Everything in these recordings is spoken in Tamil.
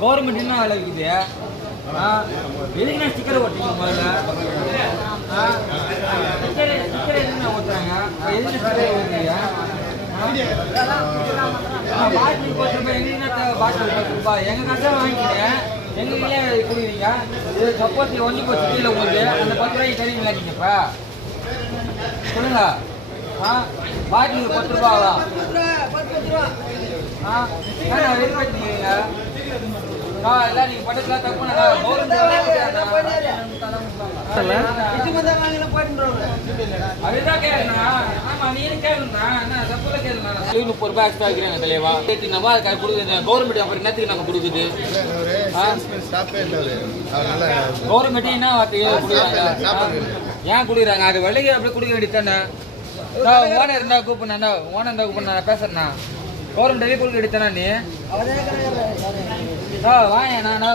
கவர்மெண்ட் என்ன வேலை இருக்குது? எதுக்குன்னா ஸ்டிக்கர் ஓட்டுறீங்க முதல்ல? ஸ்டிக்கர் எதுக்குன்னா ஓட்டுறாங்க? எதுக்கு ஸ்டிக்கர் ஓட்டுறீங்க? பாட்டில் 10 ரூபாய் எங்கன்னா பாட்டில் 10 ரூபாய் எங்கள் காசை வாங்கிக்கிறீங்க, எங்களுக்கே கொடுக்குறீங்க. இது சப்போஸ் ஒஞ்சி போச்சு கீழே உங்களுக்கு அந்த 10 ரூபாய்க்கு தருவீங்களா நீங்கள்? இப்போ சொல்லுங்க. பாட்டிலுக்கு 10 ரூபாவா? வெறுப்பீங்க எல்லாம் நீங்க பட்டத்துல தப்பு அதுதான் கேளுண்ணா. ஆமா நீ கேளுண்ணா, என்ன தப்புல கேளுண்ணா. 30 ரூபாய் எக்ஸ்ட்ரா வைக்கிறாங்க தலைவா. நம்ம அதுக்கு கொடுக்குது கவர்மெண்ட். அப்புறம் என்னத்துக்கு நாங்க கொடுக்குது? கவர்மெண்ட் என்ன வார்த்தையே கொடுக்குறாங்க? ஏன் கொடுக்குறாங்க? அது வழிக்கு அப்படி கொடுக்க வேண்டியதானே. ஓனர் இருந்தா கூப்பிடுண்ணா, ஓனர் இருந்தா கூப்பிடு, நான் பேசுறேண்ணா. கவர்மெண்ட் டெய்லி கொடுக்க வேண்டியதானே நீ? வாங்கண்ணா.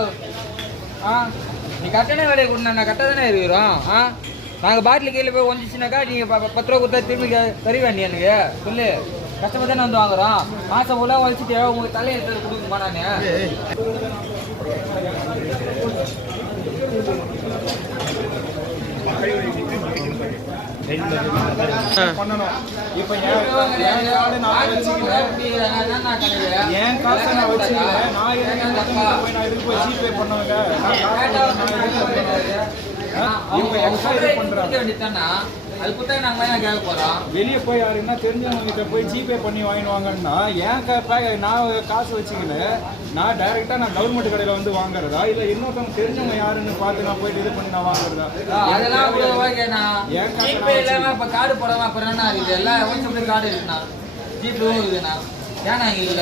நீ கட்டண வேலையை கொடுண்ணா, கரெக்டாக தானே இருக்கிறோம். நாங்கள் பாட்டில் கீழே போய் ஒஞ்சிச்சுனாக்கா நீங்கள் 10 ரூபா கொடுத்தா திரும்பி தருவா நீ எனக்கு? சொல்லு. கஷ்டமாக தானே வந்து வாங்குறோம். மாதம் ஃபுல்லாக ஒழிச்சிட்டு உங்களுக்கு தலையை எடுத்து கொடுக்குமா? நான் பண்ணணும். இப்ப என் காசை நான் வச்சுக்கல. நான் இதுக்கு போய் ஜிபே பண்ணுவேங்க. வெளியே போய் யாருன்னா தெரிஞ்சவங்க கிட்ட போய் ஜிபே பண்ணி வாங்கிடுவாங்கன்னா ஏன் நான் காசு வச்சுக்கல. நான் டைரக்டா நான் கவர்மெண்ட் கடையில வந்து வாங்குறதா இல்ல இன்னொருத்தவங்க தெரிஞ்சவங்க யாருன்னு பார்த்து நான் போயிட்டு இது பண்ணி நான் வாங்குறதா? கார்டு போடலாம். அப்புறம் என்ன எல்லாம் கார்டு இருக்குண்ணா, ஜிபேவும் இருக்குண்ணா. ஏன்னா இல்ல